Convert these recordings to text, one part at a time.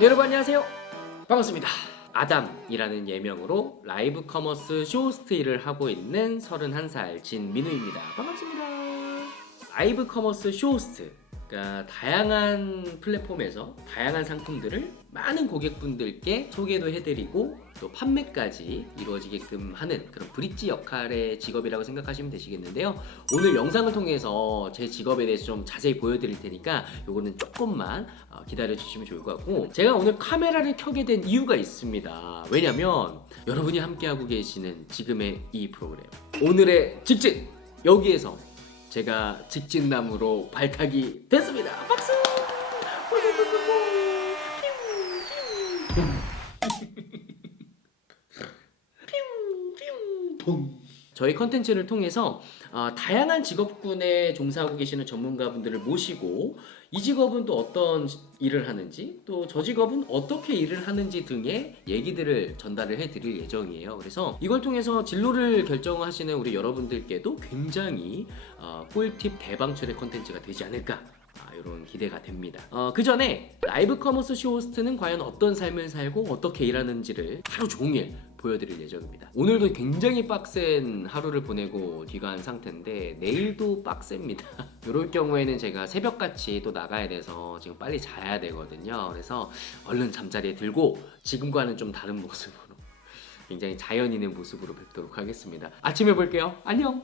여러분 안녕하세요. 반갑습니다. 아담이라는 예명으로 라이브 커머스 쇼호스트 일을 하고 있는 31살 진민우입니다. 반갑습니다. 라이브 커머스 쇼호스트, 그러니까 다양한 플랫폼에서 다양한 상품들을 많은 고객분들께 소개도 해드리고 또 판매까지 이루어지게끔 하는 그런 브릿지 역할의 직업이라고 생각하시면 되시겠는데요. 오늘 영상을 통해서 제 직업에 대해서 좀 자세히 보여드릴 테니까 요거는 조금만 기다려주시면 좋을 것 같고, 제가 오늘 카메라를 켜게 된 이유가 있습니다. 왜냐면 여러분이 함께하고 계시는 지금의 이 프로그램 오늘의 직진, 여기에서 제가 직진남으로 발탁이 됐습니다. 박수! 저희 컨텐츠를 통해서 다양한 직업군에 종사하고 계시는 전문가분들을 모시고 이 직업은 또 어떤 일을 하는지, 또 저 직업은 어떻게 일을 하는지 등의 얘기들을 전달을 해드릴 예정이에요. 그래서 이걸 통해서 진로를 결정하시는 우리 여러분들께도 굉장히 꿀팁 대방출의 컨텐츠가 되지 않을까, 이런 기대가 됩니다. 그 전에 라이브 커머스 쇼호스트는 과연 어떤 삶을 살고 어떻게 일하는지를 하루 종일 보여드릴 예정입니다. 오늘도 굉장히 빡센 하루를 보내고 귀가한 상태인데 내일도 빡셉니다. 이럴 경우에는 제가 새벽같이 또 나가야 돼서 지금 빨리 자야 되거든요. 그래서 얼른 잠자리에 들고 지금과는 좀 다른 모습으로, 굉장히 자연 있는 모습으로 뵙도록 하겠습니다. 아침에 볼게요. 안녕.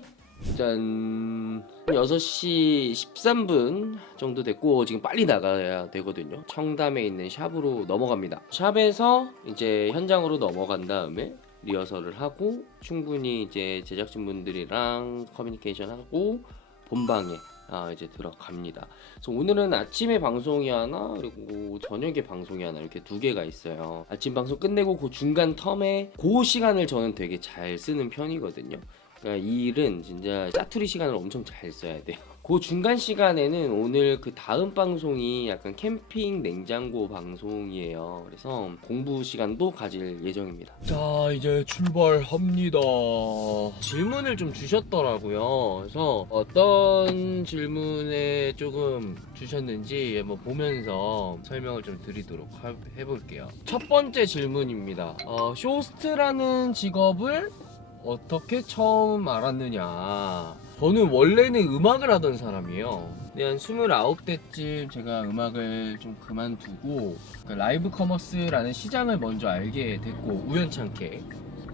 짠, 6시 13분 정도 됐고 지금 빨리 나가야 되거든요. 청담에 있는 샵으로 넘어갑니다. 샵에서 이제 현장으로 넘어간 다음에 리허설을 하고 충분히 이제 제작진분들이랑 커뮤니케이션 하고 본방에 이제 들어갑니다. 그래서 오늘은 아침에 방송이 하나 그리고 저녁에 방송이 하나, 이렇게 두 개가 있어요. 아침 방송 끝내고 그 중간 텀에 그 시간을 저는 되게 잘 쓰는 편이거든요. 그러니까 이 일은 진짜 짜투리 시간을 엄청 잘 써야 돼요. 그 중간 시간에는 오늘 그 다음 방송이 약간 캠핑 냉장고 방송이에요. 그래서 공부 시간도 가질 예정입니다. 자, 이제 출발합니다. 질문을 좀 주셨더라고요. 그래서 어떤 질문에 조금 주셨는지 한번 보면서 설명을 좀 드리도록 해볼게요. 첫 번째 질문입니다. 쇼호스트라는 직업을 어떻게 처음 알았느냐. 저는 원래는 음악을 하던 사람이에요. 근데 한 29대쯤 제가 음악을 좀 그만두고 라이브 커머스라는 시장을 먼저 알게 됐고, 우연찮게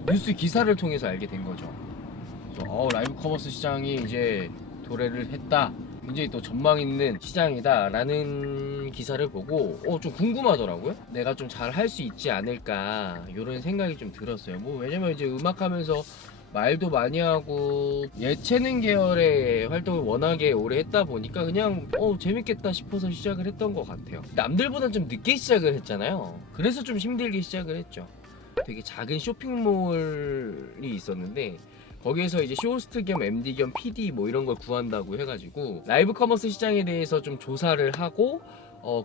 뉴스 기사를 통해서 알게 된 거죠. 그래서 라이브 커머스 시장이 이제 도래를 했다, 굉장히 또 전망 있는 시장이다 라는 기사를 보고 좀 궁금하더라고요. 내가 좀 잘 할 수 있지 않을까, 이런 생각이 좀 들었어요. 왜냐면 이제 음악하면서 말도 많이 하고 예체능 계열의 활동을 워낙에 오래 했다 보니까 그냥 재밌겠다 싶어서 시작을 했던 것 같아요. 남들보다 좀 늦게 시작을 했잖아요. 그래서 좀 힘들게 시작을 했죠. 되게 작은 쇼핑몰이 있었는데 거기에서 이제 쇼호스트 겸 MD 겸 PD 이런 걸 구한다고 해가지고 라이브 커머스 시장에 대해서 좀 조사를 하고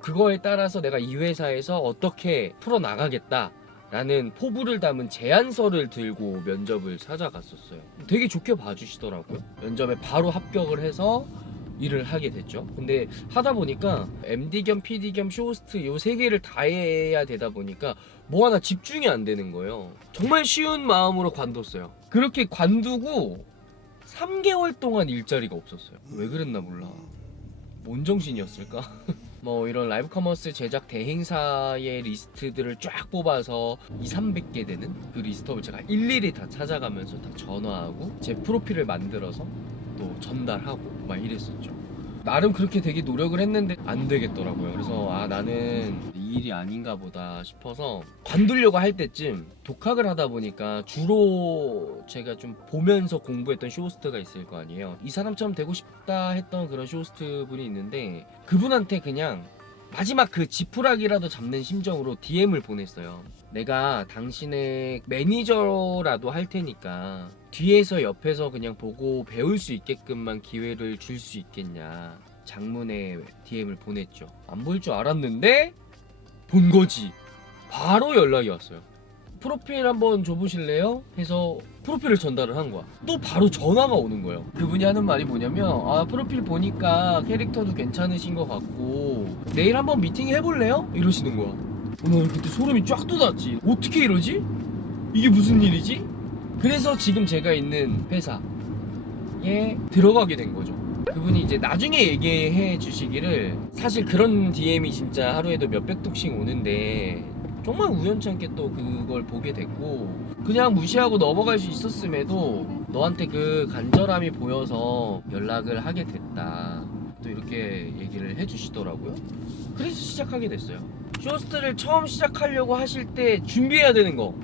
그거에 따라서 내가 이 회사에서 어떻게 풀어나가겠다 라는 포부를 담은 제안서를 들고 면접을 찾아갔었어요. 되게 좋게 봐주시더라고요. 면접에 바로 합격을 해서 일을 하게 됐죠. 근데 하다 보니까 MD 겸 PD 겸 쇼호스트 요 세 개를 다 해야 되다 보니까 뭐 하나 집중이 안 되는 거예요. 정말 쉬운 마음으로 관뒀어요. 그렇게 관두고 3개월 동안 일자리가 없었어요. 왜 그랬나 몰라. 뭔 정신이었을까? 이런 라이브 커머스 제작 대행사의 리스트들을 쫙 뽑아서 200~300개 되는 그 리스트업을 제가 일일이 다 찾아가면서 다 전화하고 제 프로필을 만들어서 또 전달하고 막 이랬었죠. 나름 그렇게 되게 노력을 했는데 안 되겠더라고요. 그래서 나는 이 일이 아닌가 보다 싶어서 관두려고 할 때쯤 독학을 하다 보니까 주로 제가 좀 보면서 공부했던 쇼호스트가 있을 거 아니에요. 이 사람처럼 되고 싶다 했던 그런 쇼호스트 분이 있는데 그분한테 그냥 마지막 그 지푸라기라도 잡는 심정으로 DM을 보냈어요. 내가 당신의 매니저라도 할 테니까 뒤에서 옆에서 그냥 보고 배울 수 있게끔만 기회를 줄 수 있겠냐, 장문의 DM을 보냈죠. 안 볼 줄 알았는데 본 거지. 바로 연락이 왔어요. 프로필 한번 줘보실래요? 해서 프로필을 전달을 한 거야. 또 바로 전화가 오는 거예요. 그분이 하는 말이 뭐냐면 프로필 보니까 캐릭터도 괜찮으신 것 같고 내일 한번 미팅 해볼래요? 이러시는 거야. 나 그때 소름이 쫙 돋았지. 어떻게 이러지? 이게 무슨 일이지? 그래서 지금 제가 있는 회사에 들어가게 된 거죠. 그분이 이제 나중에 얘기해 주시기를, 사실 그런 DM이 진짜 하루에도 몇백 통씩 오는데 정말 우연찮게 또 그걸 보게 됐고, 그냥 무시하고 넘어갈 수 있었음에도 너한테 그 간절함이 보여서 연락을 하게 됐다, 또 이렇게 얘기를 해주시더라고요. 그래서 시작하게 됐어요. 쇼호스트를 처음 시작하려고 하실 때 준비해야 되는 거,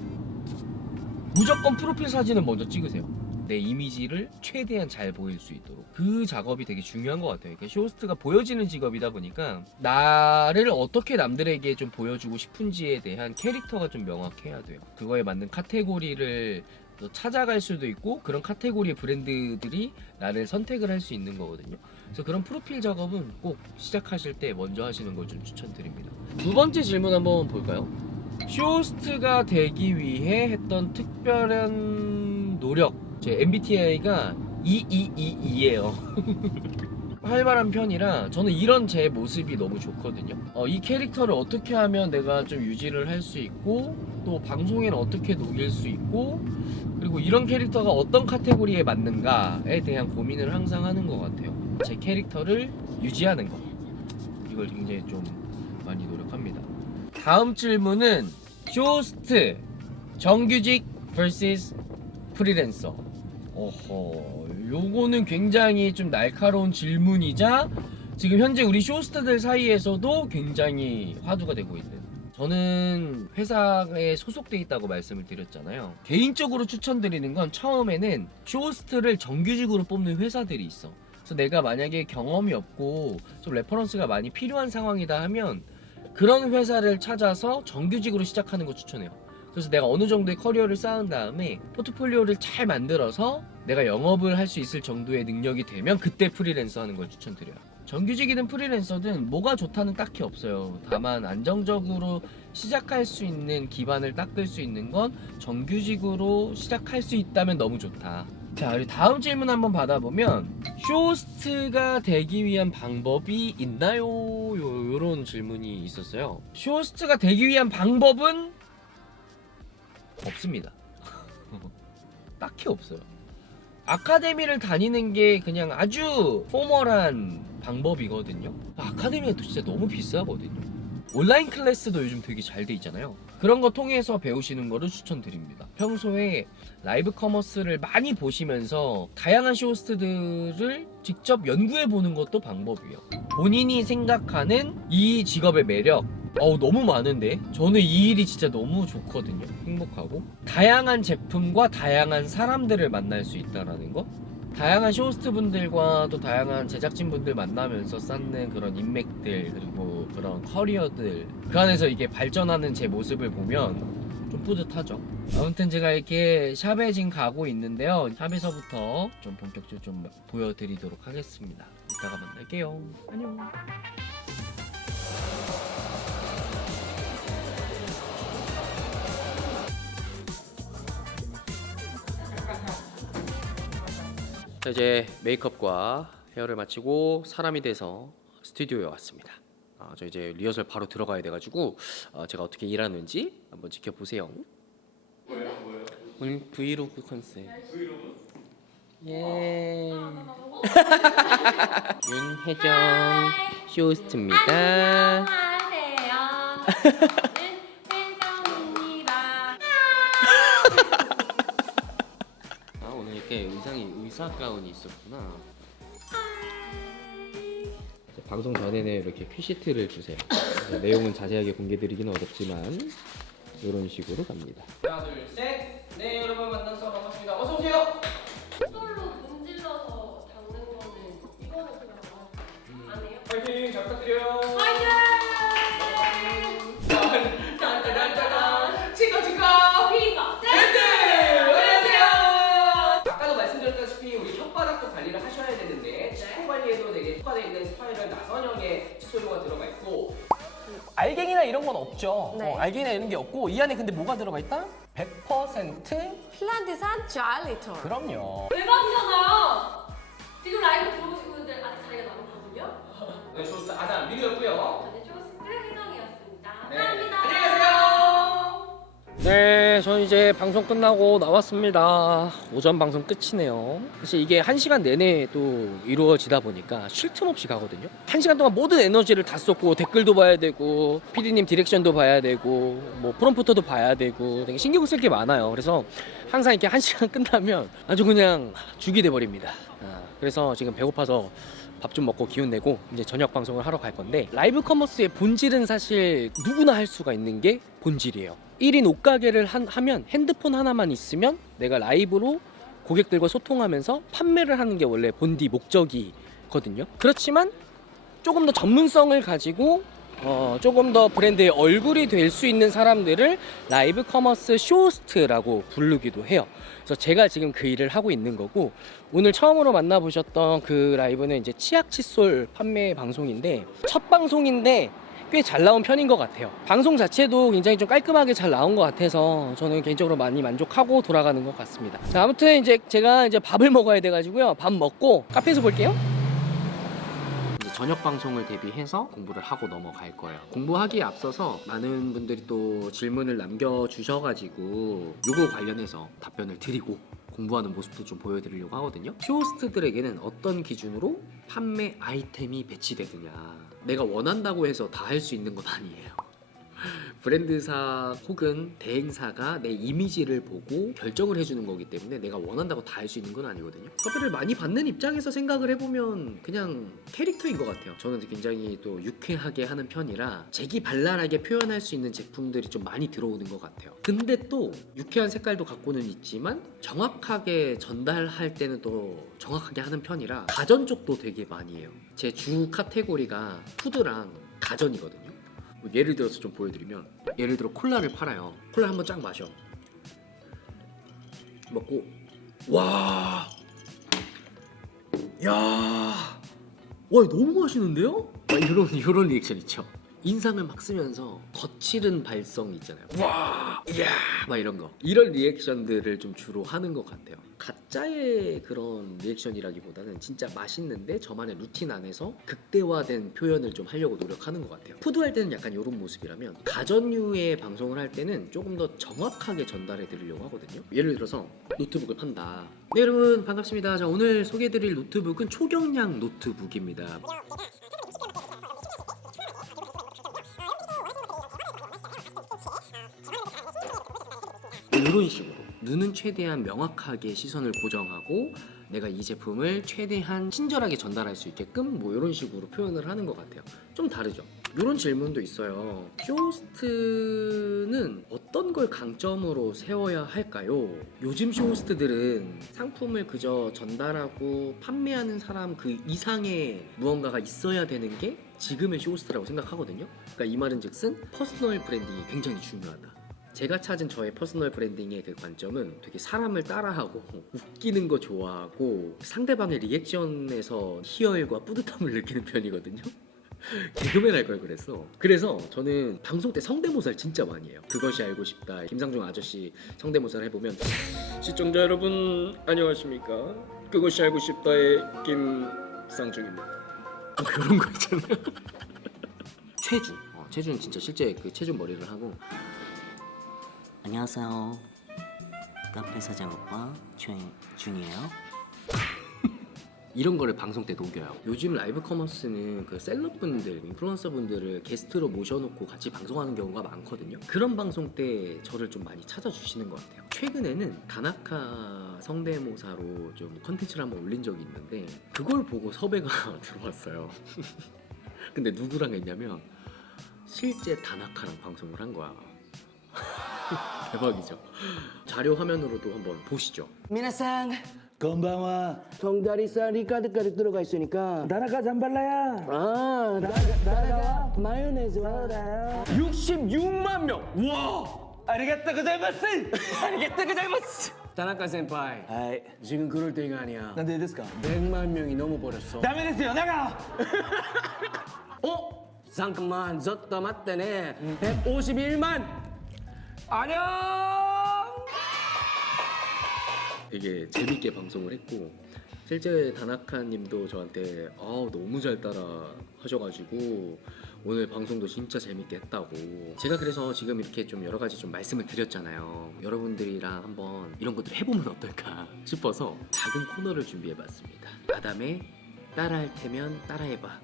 무조건 프로필 사진은 먼저 찍으세요. 내 이미지를 최대한 잘 보일 수 있도록. 그 작업이 되게 중요한 것 같아요. 그러니까 쇼호스트가 보여지는 직업이다 보니까 나를 어떻게 남들에게 좀 보여주고 싶은지에 대한 캐릭터가 좀 명확해야 돼요. 그거에 맞는 카테고리를 찾아갈 수도 있고, 그런 카테고리의 브랜드들이 나를 선택을 할 수 있는 거거든요. 그래서 그런 프로필 작업은 꼭 시작하실 때 먼저 하시는 걸 좀 추천드립니다. 두 번째 질문 한번 볼까요? 쇼호스트가 되기 위해 했던 특별한 노력. 제 MBTI가 2222예요. 활발한 편이라 저는 이런 제 모습이 너무 좋거든요. 이 캐릭터를 어떻게 하면 내가 좀 유지를 할 수 있고, 또 방송에는 어떻게 녹일 수 있고, 그리고 이런 캐릭터가 어떤 카테고리에 맞는가에 대한 고민을 항상 하는 것 같아요. 제 캐릭터를 유지하는 거, 이걸 굉장히 좀 많이 노력합니다. 다음 질문은 쇼호스트 정규직 vs 프리랜서. 요거는 굉장히 좀 날카로운 질문이자 지금 현재 우리 쇼호스트들 사이에서도 굉장히 화두가 되고 있는, 저는 회사에 소속돼 있다고 말씀을 드렸잖아요. 개인적으로 추천드리는 건, 처음에는 쇼호스트를 정규직으로 뽑는 회사들이 있어. 그래서 내가 만약에 경험이 없고 좀 레퍼런스가 많이 필요한 상황이다 하면 그런 회사를 찾아서 정규직으로 시작하는 거 추천해요. 그래서 내가 어느 정도의 커리어를 쌓은 다음에 포트폴리오를 잘 만들어서 내가 영업을 할 수 있을 정도의 능력이 되면 그때 프리랜서 하는 걸 추천드려요. 정규직이든 프리랜서든 뭐가 좋다는 딱히 없어요. 다만 안정적으로 시작할 수 있는 기반을 닦을 수 있는 건 정규직으로 시작할 수 있다면 너무 좋다. 자, 우리 다음 질문 한번 받아보면, 쇼호스트가 되기 위한 방법이 있나요? 요런 질문이 있었어요. 쇼호스트가 되기 위한 방법은 없습니다. 딱히 없어요. 아카데미를 다니는 게 그냥 아주 포멀한 방법이거든요. 아카데미가 진짜 너무 비싸거든요. 온라인 클래스도 요즘 되게 잘 돼 있잖아요. 그런 거 통해서 배우시는 거를 추천드립니다. 평소에 라이브 커머스를 많이 보시면서 다양한 쇼호스트들을 직접 연구해 보는 것도 방법이에요. 본인이 생각하는 이 직업의 매력, 너무 많은데 저는 이 일이 진짜 너무 좋거든요. 행복하고 다양한 제품과 다양한 사람들을 만날 수 있다라는 거, 다양한 쇼호스트 분들과 또 다양한 제작진 분들 만나면서 쌓는 그런 인맥들, 그리고 그런 커리어들, 그 안에서 이게 발전하는 제 모습을 보면 좀 뿌듯하죠. 아무튼 제가 이렇게 샵에 지금 가고 있는데요, 샵에서부터 좀 본격적으로 좀 보여드리도록 하겠습니다. 이따가 만날게요. 안녕. 자, 이제 메이크업과 헤어를 마치고 사람이 돼서 스튜디오에 왔습니다. 저 이제 리허설 바로 들어가야 돼가지고 제가 어떻게 일하는지 한번 지켜보세요. 뭐예요? 오늘 브이로그 컨셉. 브이로그? 예. 윤혜정 쇼호스트입니다. 안녕하세요. 저는 혜정입니다. 오늘 이렇게 의사 가운이 있었구나. 방송 전에는 이렇게 큐시트를 주세요. 내용은 자세하게 공개드리기는 어렵지만 이런 식으로 갑니다. 하나, 둘, 셋. 네, 여러분 만나서 반갑습니다. 어서 오세요. 솔로 문질러서 담는 거는 이거는 그냥 안 해요? 파이팅 잘 부탁드려요. 파이팅! 짠짠짠짠. 치카 치카. 피가 네. 안녕하세요. 아까도 말씀드렸다시피 우리 혓바닥도 관리를 하셔야 되는데 치코 관리에도 되게 특화되어 있는 스파이럴 나선형의 칫솔로가 들어가 있고, 알갱이나 이런 건 없죠. 네. 알갱이나 이런 게 없고, 이 안에 근데 뭐가 들어가 있다? 100% 플란트산 자일리톨. 그럼요. 대박이잖아요. 지금 라이브 들어오신 분들 아직 자리가 남았거든요. 네, 좋습니다. 아담 미리였고요. 저는 쇼호스트 혜정이었습니다. 네. 감사합니다. 안녕히 네, 저는 이제 방송 끝나고 나왔습니다. 오전 방송 끝이네요. 사실 이게 1시간 내내 또 이루어지다 보니까 쉴 틈 없이 가거든요. 1시간 동안 모든 에너지를 다 쏟고 댓글도 봐야 되고 PD님 디렉션도 봐야 되고 뭐 프롬프터도 봐야 되고 되게 신경 쓸 게 많아요. 그래서 항상 이렇게 1시간 끝나면 아주 그냥 죽이 돼버립니다. 그래서 지금 배고파서 밥 좀 먹고 기운 내고 이제 저녁 방송을 하러 갈 건데, 라이브 커머스의 본질은 사실 누구나 할 수가 있는 게 본질이에요. 1인 옷가게를 하면 핸드폰 하나만 있으면 내가 라이브로 고객들과 소통하면서 판매를 하는 게 원래 본디 목적이거든요. 그렇지만 조금 더 전문성을 가지고 조금 더 브랜드의 얼굴이 될 수 있는 사람들을 라이브 커머스 쇼호스트라고 부르기도 해요. 그래서 제가 지금 그 일을 하고 있는 거고, 오늘 처음으로 만나보셨던 그 라이브는 이제 치약 칫솔 판매 방송인데, 첫 방송인데 꽤 잘 나온 편인 것 같아요. 방송 자체도 굉장히 좀 깔끔하게 잘 나온 것 같아서 저는 개인적으로 많이 만족하고 돌아가는 것 같습니다. 자, 아무튼 이제 제가 이제 밥을 먹어야 돼가지고요. 밥 먹고 카페에서 볼게요. 저녁 방송을 대비해서 공부를 하고 넘어갈 거예요. 공부하기에 앞서서 많은 분들이 또 질문을 남겨주셔가지고 요거 관련해서 답변을 드리고 공부하는 모습도 좀 보여드리려고 하거든요. 쇼호스트들에게는 어떤 기준으로 판매 아이템이 배치되느냐, 내가 원한다고 해서 다 할 수 있는 건 아니에요. 브랜드사 혹은 대행사가 내 이미지를 보고 결정을 해주는 거기 때문에 내가 원한다고 다 할 수 있는 건 아니거든요. 섭외를 많이 받는 입장에서 생각을 해보면 그냥 캐릭터인 것 같아요. 저는 굉장히 또 유쾌하게 하는 편이라 재기발랄하게 표현할 수 있는 제품들이 좀 많이 들어오는 것 같아요. 근데 또 유쾌한 색깔도 갖고는 있지만 정확하게 전달할 때는 또 정확하게 하는 편이라 가전 쪽도 되게 많이 해요. 제 주 카테고리가 푸드랑 가전이거든요. 예를 들어서 좀 보여드리면, 예를 들어 콜라를 팔아요. 콜라 한번 쫙 마셔. 먹고 와, 야, 와 너무 맛있는데요? 이런 리액션 있죠. 인상을 막 쓰면서 거칠은 발성 있잖아요. 와, 이야, 막 이런 거. 이런 리액션들을 좀 주로 하는 것 같아요. 가짜의 그런 리액션이라기보다는 진짜 맛있는데 저만의 루틴 안에서 극대화된 표현을 좀 하려고 노력하는 것 같아요. 푸드할 때는 약간 이런 모습이라면, 가전류의 방송을 할 때는 조금 더 정확하게 전달해 드리려고 하거든요. 예를 들어서 노트북을 판다. 네, 여러분 반갑습니다. 자, 오늘 소개해드릴 노트북은 초경량 노트북입니다. 이런 식으로 눈은 최대한 명확하게 시선을 고정하고 내가 이 제품을 최대한 친절하게 전달할 수 있게끔 뭐 이런 식으로 표현을 하는 것 같아요. 좀 다르죠? 이런 질문도 있어요. 쇼호스트는 어떤 걸 강점으로 세워야 할까요? 요즘 쇼호스트들은 상품을 그저 전달하고 판매하는 사람 그 이상의 무언가가 있어야 되는 게 지금의 쇼호스트라고 생각하거든요. 그러니까 이 말은 즉슨 퍼스널 브랜딩이 굉장히 중요하다. 제가 찾은 저의 퍼스널 브랜딩의 그 관점은 되게 사람을 따라하고 웃기는 거 좋아하고 상대방의 리액션에서 희열과 뿌듯함을 느끼는 편이거든요. 개그맨 할 걸 그랬어. 그래서 저는 방송 때 성대모사를 진짜 많이 해요. 그것이 알고 싶다, 김상중 아저씨 성대모사를 해보면, 시청자 여러분 안녕하십니까, 그것이 알고 싶다의 김상중입니다. 그런 거 있잖아요. 최준 진짜 실제 그 최준 머리를 하고, 안녕하세요. 카페 사장 오빠 최준이에요. 이런 거를 방송 때 녹여요. 요즘 라이브 커머스는 그 셀럽분들, 인플루언서분들을 게스트로 모셔놓고 같이 방송하는 경우가 많거든요. 그런 방송 때 저를 좀 많이 찾아주시는 것 같아요. 최근에는 다나카 성대모사로 좀 컨텐츠를 한번 올린 적이 있는데 그걸 보고 섭외가 들어왔어요. 근데 누구랑 했냐면 실제 다나카랑 방송을 한 거야. 대박이죠. 자료 화면으로도 한번 보시죠. 미나상 건방와 통다리살이 가득가득 들어가 있으니까 다나카 잠발라야. 아, 다나카 마요네즈 와라. 66만 명! 와! 아리가또 고자이마스. 아리가또 고자이마스. 다나카 센파이. 아이, 지금 그럴 때가 아니야. 난데 데스까? 100만 명이 넘어버렸어. 다음에 됐어요, 나가! 잠깐만, 졌다 맞다네. 151만. 안녕. 되게 재밌게 방송을 했고, 실제 다나카님도 저한테 너무 잘 따라 하셔가지고 오늘 방송도 진짜 재밌게 했다고. 제가 그래서 지금 이렇게 좀 여러 가지 좀 말씀을 드렸잖아요. 여러분들이랑 한번 이런 것들을 해보면 어떨까 싶어서 작은 코너를 준비해봤습니다. 아담의 따라할 테면 따라해봐.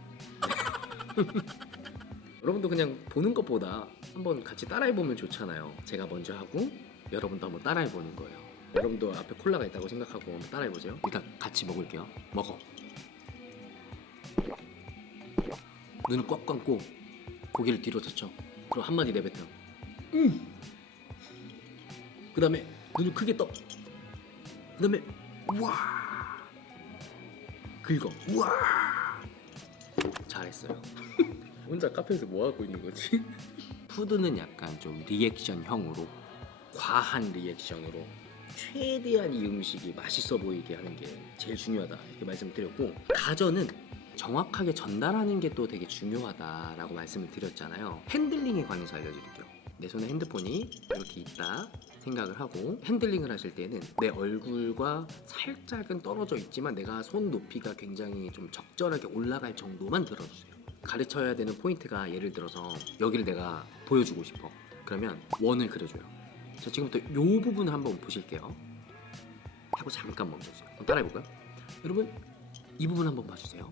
여러분도 그냥 보는 것보다 한번 같이 따라해보면 좋잖아요. 제가 먼저 하고 여러분도 한번 따라해보는 거예요. 여러분도 앞에 콜라가 있다고 생각하고 한번 따라해보세요. 일단 같이 먹을게요. 먹어. 눈을 꽉 감고 고개를 뒤로 젖혀. 그럼 한마디 내뱉어. 그 다음에 눈을 크게 떠. 그 다음에 우와. 긁어. 우와. 잘했어요. 혼자 카페에서 뭐 하고 있는 거지? 푸드는 약간 좀 리액션형으로, 과한 리액션으로 최대한 이 음식이 맛있어 보이게 하는 게 제일 중요하다 이렇게 말씀드렸고, 가전은 정확하게 전달하는 게 또 되게 중요하다라고 말씀을 드렸잖아요. 핸들링에 관해서 알려드릴게요. 내 손에 핸드폰이 이렇게 있다 생각을 하고 핸들링을 하실 때는 내 얼굴과 살짝은 떨어져 있지만 내가 손 높이가 굉장히 좀 적절하게 올라갈 정도만 들어주세요. 가르쳐야 되는 포인트가 예를 들어서 여기를 내가 보여주고 싶어. 그러면 원을 그려줘요. 자, 지금부터 이 부분을 한번 보실게요. 하고 잠깐 멈춰주세요. 한번 따라해볼까요? 여러분 이 부분 한번 봐주세요.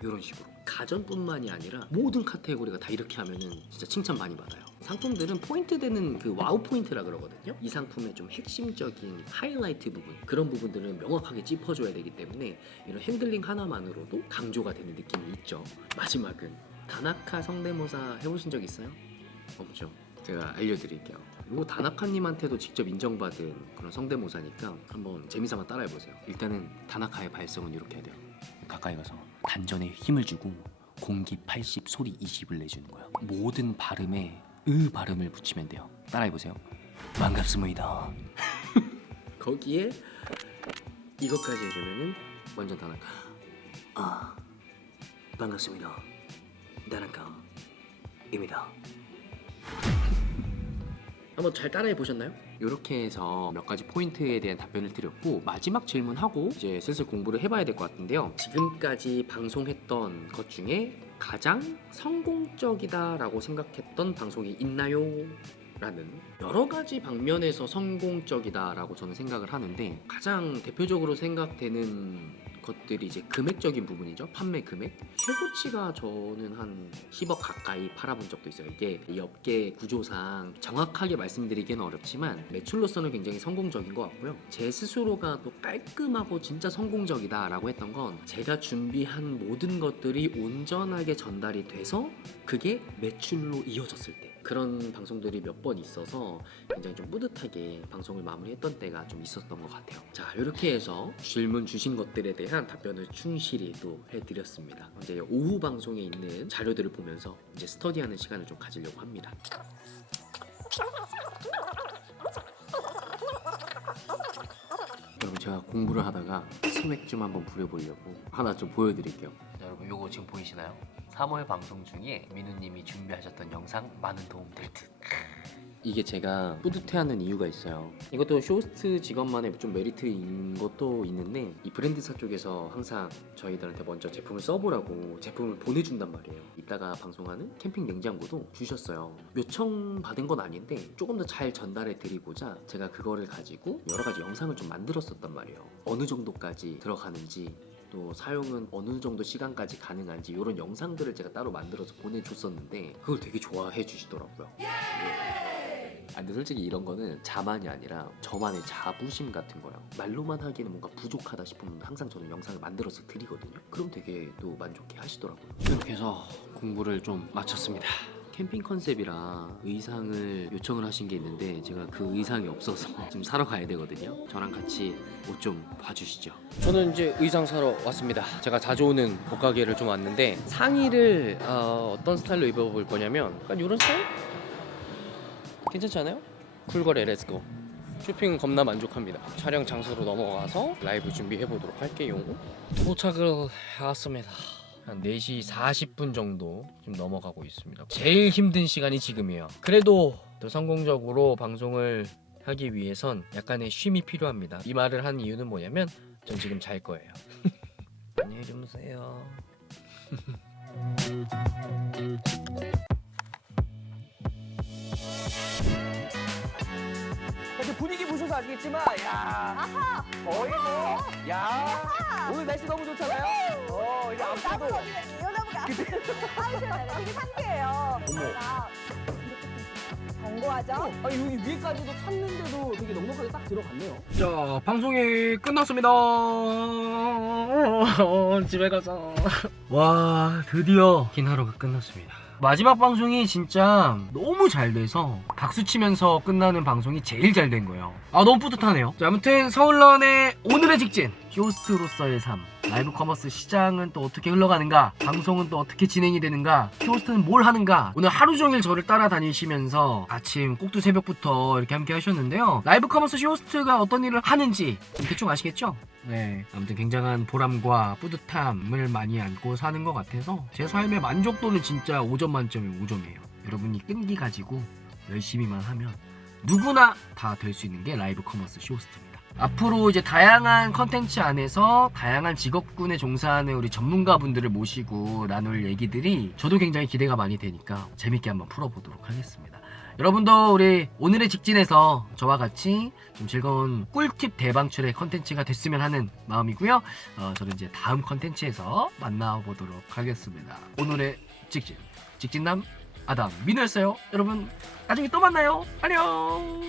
이런 식으로 가전뿐만이 아니라 모든 카테고리가 다 이렇게 하면은 진짜 칭찬 많이 받아요. 상품들은 포인트 되는 그 와우 포인트라 그러거든요. 이 상품의 좀 핵심적인 하이라이트 부분, 그런 부분들은 명확하게 짚어줘야 되기 때문에 이런 핸들링 하나만으로도 강조가 되는 느낌이 있죠. 마지막은 다나카 성대모사 해보신 적 있어요? 없죠. 제가 알려드릴게요. 이거 다나카님한테도 직접 인정받은 그런 성대모사니까 한번 재미삼아 따라해보세요. 일단은 다나카의 발성은 이렇게 해야 돼요. 가까이 가서 단전에 힘을 주고 공기 80, 소리 20을 내주는 거예요. 모든 발음에 으 발음을 붙이면 돼요. 따라해보세요. 반갑습니다. 거기에 이것까지 해주면은 완전 다나카. 아, 반갑습니다. 다나카입니다. 한번 잘 따라해 보셨나요? 이렇게 해서 몇 가지 포인트에 대한 답변을 드렸고, 마지막 질문하고 이제 슬슬 공부를 해봐야 될 것 같은데요. 지금까지 방송했던 것 중에 가장 성공적이다라고 생각했던 방송이 있나요? 라는 여러 가지 방면에서 성공적이다라고 저는 생각을 하는데, 가장 대표적으로 생각되는 것들이 이제 금액적인 부분이죠. 판매 금액 최고치가 저는 한 10억 가까이 팔아본 적도 있어요. 이게 이 업계 구조상 정확하게 말씀드리기는 어렵지만 매출로서는 굉장히 성공적인 것 같고요. 제 스스로가 또 깔끔하고 진짜 성공적이다라고 했던 건 제가 준비한 모든 것들이 온전하게 전달이 돼서 그게 매출로 이어졌을 때, 그런 방송들이 몇 번 있어서 굉장히 좀 뿌듯하게 방송을 마무리했던 때가 좀 있었던 것 같아요. 자, 이렇게 해서 질문 주신 것들에 대한 답변을 충실히 또 해드렸습니다. 이제 오후 방송에 있는 자료들을 보면서 이제 스터디하는 시간을 좀 가지려고 합니다. 여러분, 제가 공부를 하다가 스웩 좀 한번 부려보려고 하나 좀 보여드릴게요. 자, 여러분, 요거 지금 보이시나요? 3월 방송 중에 민우님이 준비하셨던 영상 많은 도움 될 듯. 이게 제가 뿌듯해하는 이유가 있어요. 이것도 쇼호스트 직원만의 좀 메리트인 것도 있는데, 이 브랜드사 쪽에서 항상 저희들한테 먼저 제품을 써보라고 제품을 보내준단 말이에요. 이따가 방송하는 캠핑 냉장고도 주셨어요. 요청 받은 건 아닌데 조금 더 잘 전달해 드리고자 제가 그거를 가지고 여러 가지 영상을 좀 만들었었단 말이에요. 어느 정도까지 들어가는지, 또 사용은 어느 정도 시간까지 가능한지, 이런 영상들을 제가 따로 만들어서 보내줬었는데 그걸 되게 좋아해 주시더라고요. 근데 솔직히 이런 거는 자만이 아니라 저만의 자부심 같은 거예요. 말로만 하기에는 뭔가 부족하다 싶으면 항상 저는 영상을 만들어서 드리거든요. 그럼 되게 또 만족해 하시더라고요. 이렇게 해서 공부를 좀 마쳤습니다. 캠핑 컨셉이라 의상을 요청을 하신 게 있는데 제가 그 의상이 없어서 지금 사러 가야 되거든요. 저랑 같이 옷 좀 봐주시죠. 저는 이제 의상 사러 왔습니다. 제가 자주 오는 옷가게를 좀 왔는데, 상의를 어떤 스타일로 입어볼 거냐면 약간 이런 스타일? 괜찮지 않아요? 쿨거래 렛츠고. 쇼핑은 겁나 만족합니다. 촬영 장소로 넘어가서 라이브 준비해보도록 할게요. 도착을 해왔습니다. 한 4시 40분 정도 좀 넘어가고 있습니다. 제일 힘든 시간이 지금이에요. 그래도 더 성공적으로 방송을 하기 위해선 약간의 쉼이 필요합니다. 이 말을 한 이유는 뭐냐면 전 지금 잘 거예요. 안녕히 주무세요. 이렇게 분위기 보셔서 아시겠지만, 야, 거의 뭐, 야, 오늘 날씨 너무 좋잖아요. 이게 나무 앞으로. 어디가 이어나무가 되게 상쾌해요. 제가 경고하죠? 여기 위에까지도 찼는데도 되게 넉넉하게 딱 들어갔네요. 자, 방송이 끝났습니다. 집에 가자. 와, 드디어 긴 하루가 끝났습니다. 마지막 방송이 진짜 너무 잘 돼서 박수 치면서 끝나는 방송이 제일 잘 된 거예요. 너무 뿌듯하네요. 자, 아무튼 서울런의 오늘의 직진, 쇼호스트로서의 삶, 라이브 커머스 시장은 또 어떻게 흘러가는가, 방송은 또 어떻게 진행이 되는가, 쇼호스트는 뭘 하는가, 오늘 하루 종일 저를 따라다니시면서 아침 꼭두 새벽부터 이렇게 함께 하셨는데요. 라이브 커머스 쇼호스트가 어떤 일을 하는지 대충 아시겠죠? 네, 아무튼 굉장한 보람과 뿌듯함을 많이 안고 사는 것 같아서 제 삶의 만족도는 진짜 5점 만점에 5점이에요. 여러분이 끈기 가지고 열심히만 하면 누구나 다 될 수 있는 게 라이브 커머스 쇼호스트입니다. 앞으로 이제 다양한 컨텐츠 안에서 다양한 직업군에 종사하는 우리 전문가분들을 모시고 나눌 얘기들이 저도 굉장히 기대가 많이 되니까 재밌게 한번 풀어보도록 하겠습니다. 여러분도 우리 오늘의 직진에서 저와 같이 좀 즐거운 꿀팁 대방출의 컨텐츠가 됐으면 하는 마음이고요. 저는 이제 다음 컨텐츠에서 만나보도록 하겠습니다. 오늘의 직진, 직진남 아담 민호였어요. 여러분 나중에 또 만나요. 안녕.